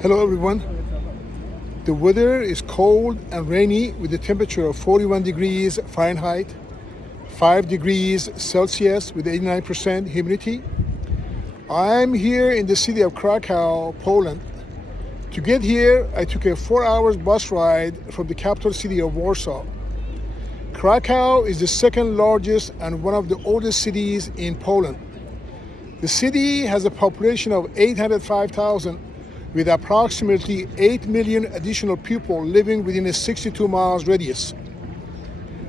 Hello everyone. The weather is cold and rainy with a temperature of 41 degrees Fahrenheit, 5 degrees Celsius with 89% humidity. I'm here in the city of Krakow, Poland. To get here, I took a 4 hours bus ride from the capital city of Warsaw. Krakow is the second largest and one of the oldest cities in Poland. The city has a population of 805,000 with approximately 8 million additional people living within a 62 miles radius.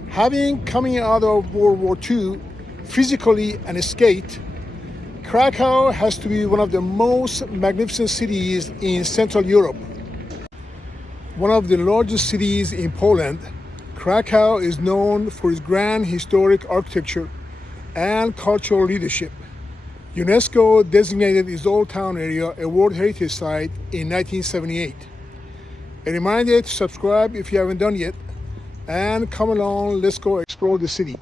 Having coming out of World War II physically unscathed, Krakow has to be one of the most magnificent cities in Central Europe. One of the largest cities in Poland, Krakow is known for its grand historic architecture and cultural leadership. UNESCO designated its Old Town area a World Heritage Site in 1978. A reminder to subscribe if you haven't done yet, and come along, let's go explore the city.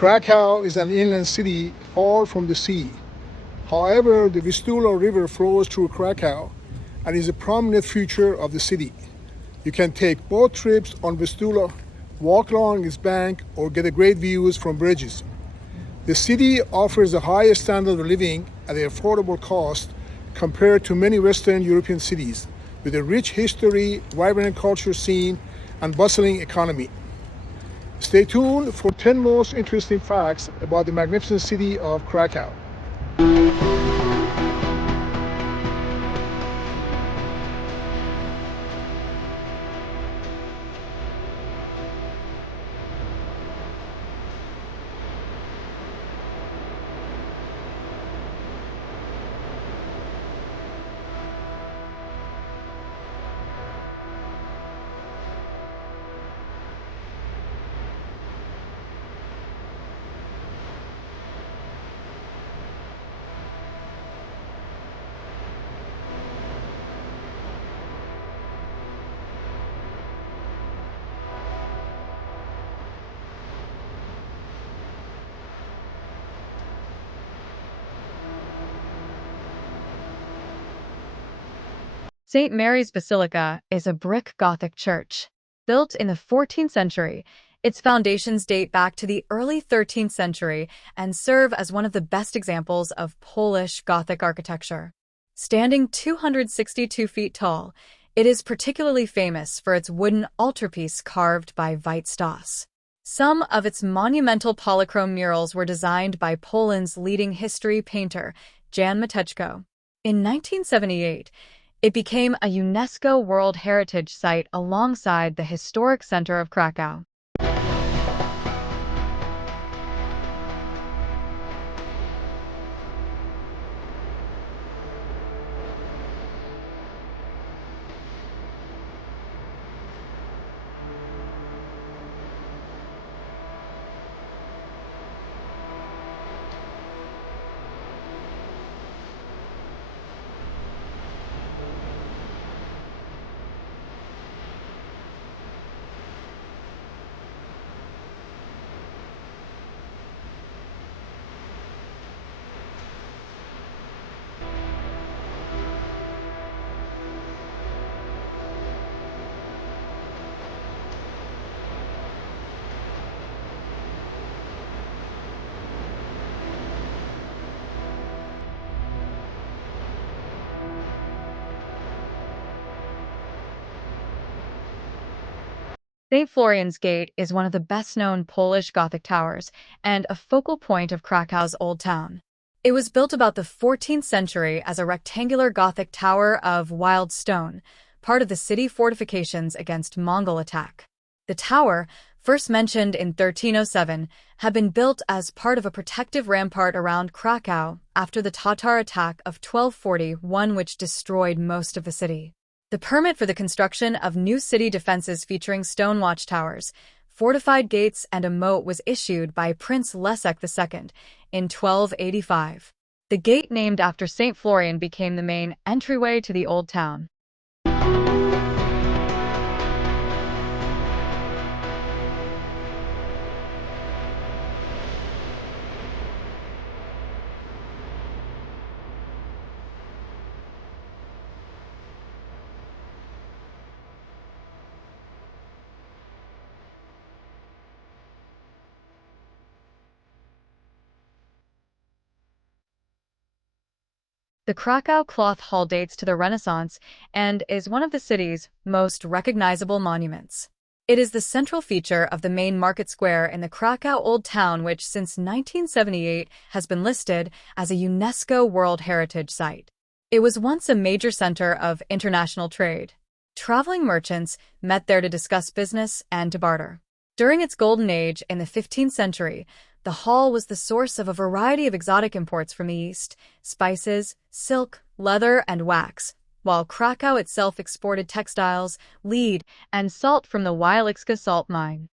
Krakow is an inland city far from the sea. However, the Vistula River flows through Krakow and is a prominent feature of the city. You can take boat trips on Vistula, walk along its bank, or get a great views from bridges. The city offers the highest standard of living at an affordable cost compared to many Western European cities, with a rich history, vibrant culture scene, and bustling economy. Stay tuned for 10 most interesting facts about the magnificent city of Krakow. St. Mary's Basilica is a brick Gothic church. Built in the 14th century, its foundations date back to the early 13th century and serve as one of the best examples of Polish Gothic architecture. Standing 262 feet tall, it is particularly famous for its wooden altarpiece carved by Veit Stoss. Some of its monumental polychrome murals were designed by Poland's leading history painter, Jan Matejko. In 1978, it became a UNESCO World Heritage Site alongside the historic center of Krakow. St. Florian's Gate is one of the best-known Polish Gothic towers and a focal point of Krakow's Old Town. It was built about the 14th century as a rectangular Gothic tower of wild stone, part of the city fortifications against Mongol attack. The tower, first mentioned in 1307, had been built as part of a protective rampart around Krakow after the Tatar attack of 1241, which destroyed most of the city. The permit for the construction of new city defenses featuring stone watchtowers, fortified gates, and a moat was issued by Prince Leszek II in 1285. The gate named after St. Florian became the main entryway to the Old Town. The Krakow Cloth Hall dates to the Renaissance and is one of the city's most recognizable monuments. It is the central feature of the main market square in the Krakow Old Town, which since 1978 has been listed as a UNESCO World Heritage Site. It was once a major center of international trade. Traveling merchants met there to discuss business and to barter. During its golden age in the 15th century, the hall was the source of a variety of exotic imports from the East: spices, silk, leather, and wax, while Krakow itself exported textiles, lead, and salt from the Wieliczka salt mine.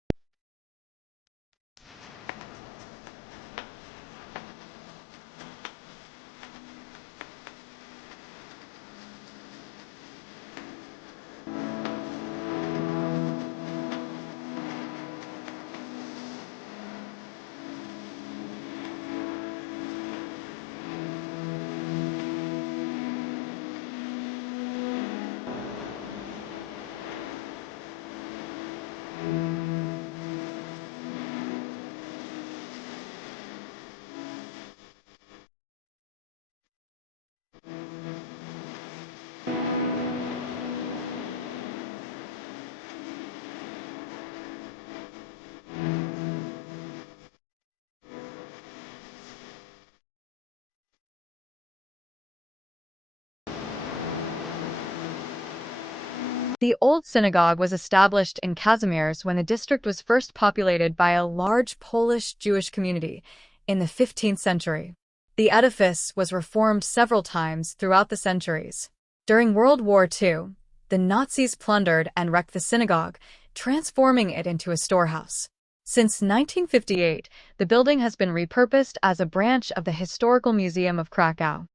The Old Synagogue was established in Kazimierz when the district was first populated by a large Polish Jewish community in the 15th century. The edifice was reformed several times throughout the centuries. During World War II, the Nazis plundered and wrecked the synagogue, transforming it into a storehouse. Since 1958, the building has been repurposed as a branch of the Historical Museum of Krakow.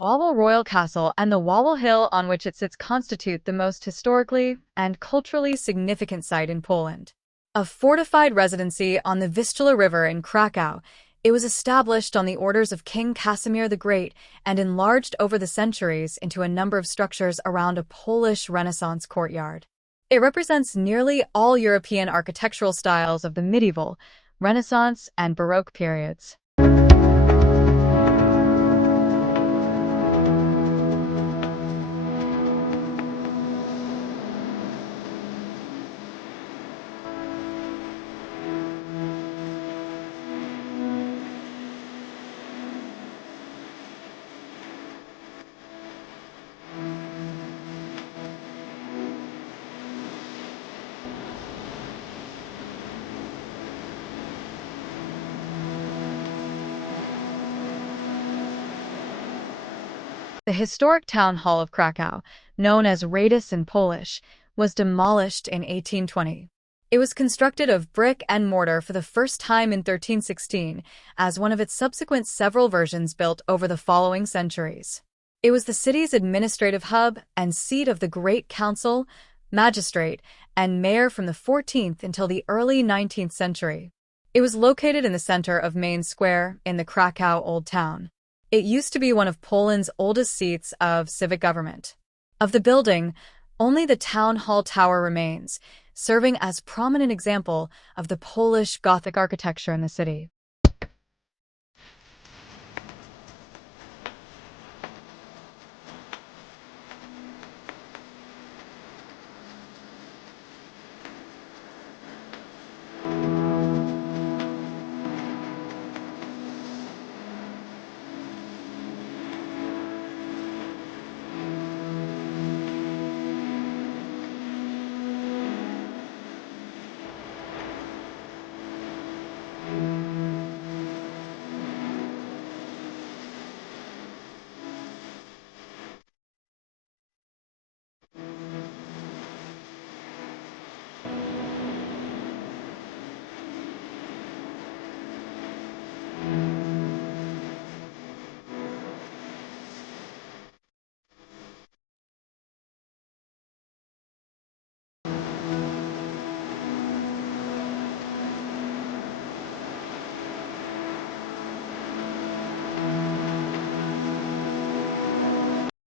Wawel Royal Castle and the Wawel Hill on which it sits constitute the most historically and culturally significant site in Poland. A fortified residency on the Vistula River in Krakow, it was established on the orders of King Casimir the Great and enlarged over the centuries into a number of structures around a Polish Renaissance courtyard. It represents nearly all European architectural styles of the medieval, Renaissance, and Baroque periods. The historic town hall of Krakow, known as Radis in Polish, was demolished in 1820. It was constructed of brick and mortar for the first time in 1316, as one of its subsequent several versions built over the following centuries. It was the city's administrative hub and seat of the Great Council, magistrate, and mayor from the 14th until the early 19th century. It was located in the center of Main Square in the Krakow Old Town. It used to be one of Poland's oldest seats of civic government. Of the building, only the town hall tower remains, serving as prominent example of the Polish Gothic architecture in the city.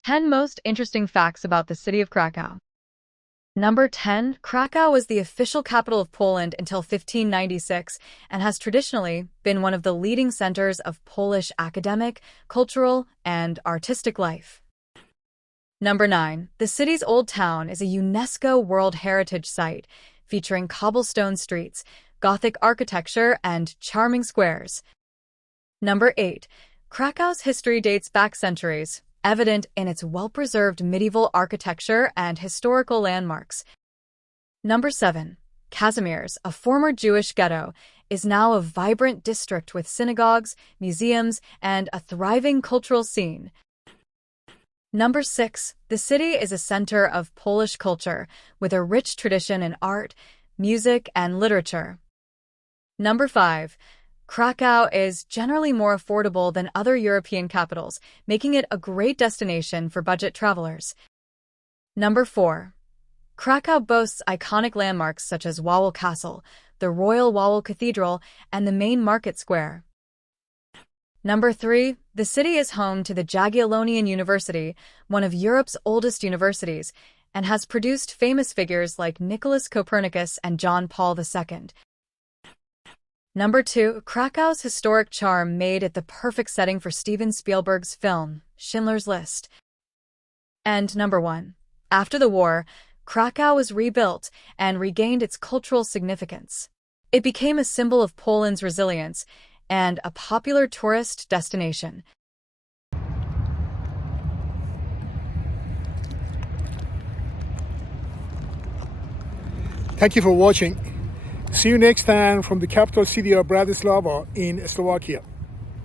Ten most interesting facts about the city of Krakow. Number 10. Krakow was the official capital of Poland until 1596 and has traditionally been one of the leading centers of Polish academic, cultural, and artistic life. Number 9. The city's Old Town is a UNESCO World Heritage Site featuring cobblestone streets, Gothic architecture, and charming squares. Number 8. Krakow's history dates back centuries, evident in its well-preserved medieval architecture and historical landmarks. Number 7. Kazimierz, a former Jewish ghetto, is now a vibrant district with synagogues, museums, and a thriving cultural scene. Number 6. The city is a center of Polish culture, with a rich tradition in art, music, and literature. Number 5. Krakow is generally more affordable than other European capitals, making it a great destination for budget travelers. Number 4. Krakow boasts iconic landmarks such as Wawel Castle, the Royal Wawel Cathedral, and the main market square. Number 3. The city is home to the Jagiellonian University, one of Europe's oldest universities, and has produced famous figures like Nicholas Copernicus and John Paul II. Number 2. Krakow's historic charm made it the perfect setting for Steven Spielberg's film, Schindler's List. And number 1. After the war, Krakow was rebuilt and regained its cultural significance. It became a symbol of Poland's resilience and a popular tourist destination. Thank you for watching. See you next time from the capital city of Bratislava in Slovakia.